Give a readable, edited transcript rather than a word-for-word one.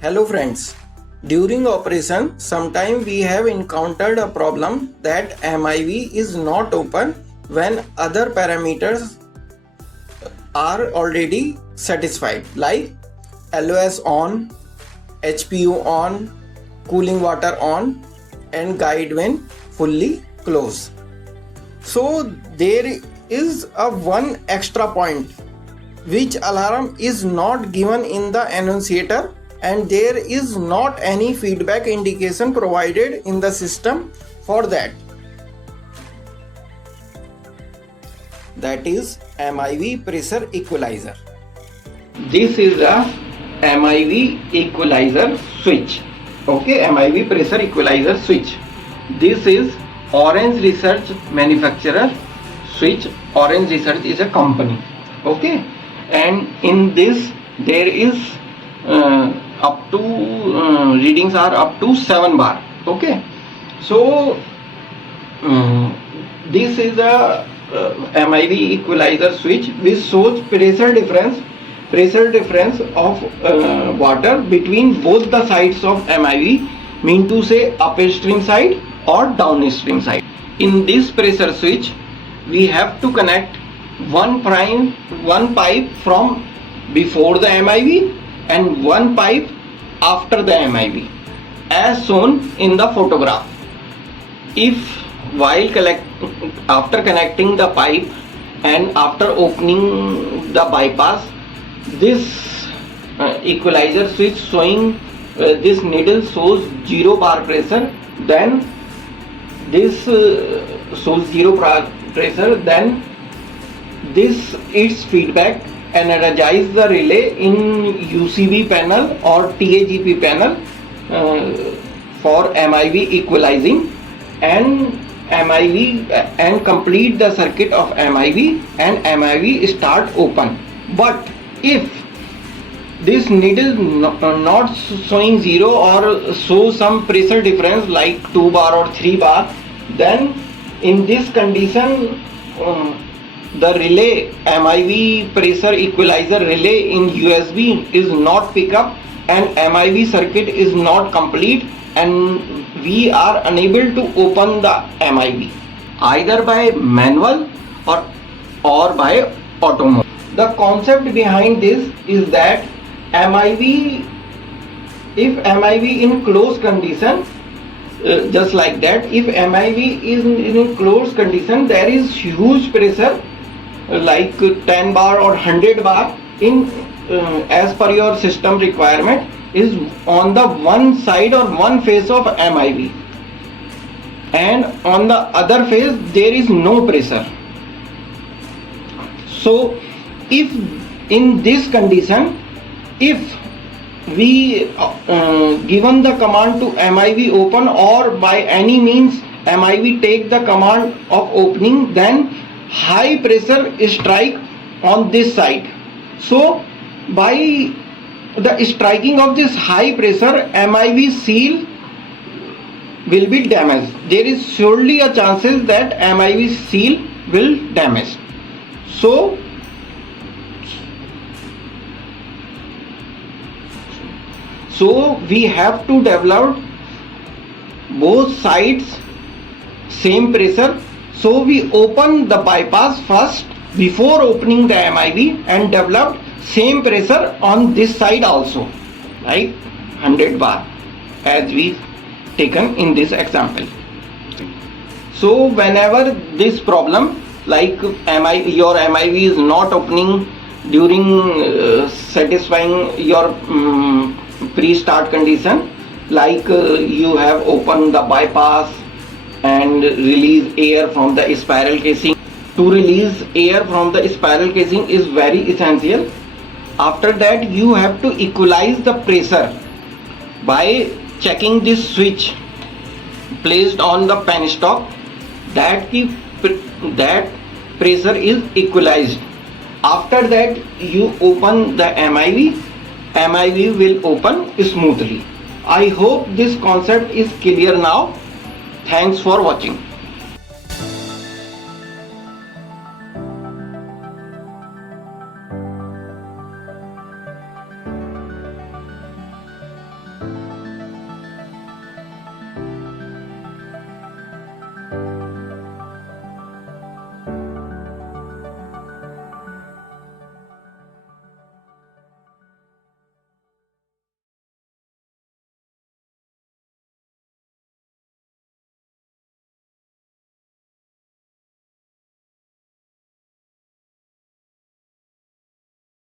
Hello friends, during operation sometime we have encountered a problem that MIV is not open when other parameters are already satisfied like LOS on, HPU on, cooling water on and guide when fully closed. So there is a one extra point which alarm is not given in the annunciator and there is not any feedback indication provided in the system for that. That is MIV pressure equalizer. This is a MIV equalizer switch. Okay, MIV pressure equalizer switch. This is Orange Research manufacturer switch. Orange Research is a company. Okay, and in this there is up to readings are up to 7 bar. Okay, so this is a MIV equalizer switch which shows pressure difference of water between both the sides of MIV, mean to say upstream side or downstream side. In this pressure switch we have to connect one pipe from before the MIV and one pipe after the MIV as shown in the photograph. If while after connecting the pipe and after opening the bypass, this equalizer switch showing this needle shows 0 bar pressure, then this shows 0 bar pressure, then this its feedback energize the relay in UCB panel or TAGP panel for MIV equalizing and MIV and complete the circuit of MIV and MIV start open. But if this needle not showing 0 or show some pressure difference like 2 bar or 3 bar, then in this condition the relay MIV pressure equalizer relay in USB is not pick up and MIV circuit is not complete and we are unable to open the MIV either by manual or by auto mode. The concept behind this is that MIV, if MIV in closed condition, just like that, if MIV is in closed condition, there is huge pressure like 10 bar or 100 bar in as per your system requirement is on the one side or one face of MIV and on the other face there is no pressure. So if in this condition, if we given the command to MIV open or by any means MIV take the command of opening, then high pressure strike on this side. So by the striking of this high pressure, MIV seal will be damaged. There is surely a chances that MIV seal will damage. So we have to develop both sides same pressure. So we open the bypass first before opening the MIV and developed same pressure on this side also, like 100 bar as we taken in this example. So whenever this problem like your MIV is not opening during satisfying your pre-start condition, like you have opened the bypass and release air from the spiral casing. To release air from the spiral casing is very essential. After that you have to equalize the pressure by checking this switch placed on the penstock that pressure is equalized. After that you open the MIV will open smoothly. I hope this concept is clear now. Thanks for watching.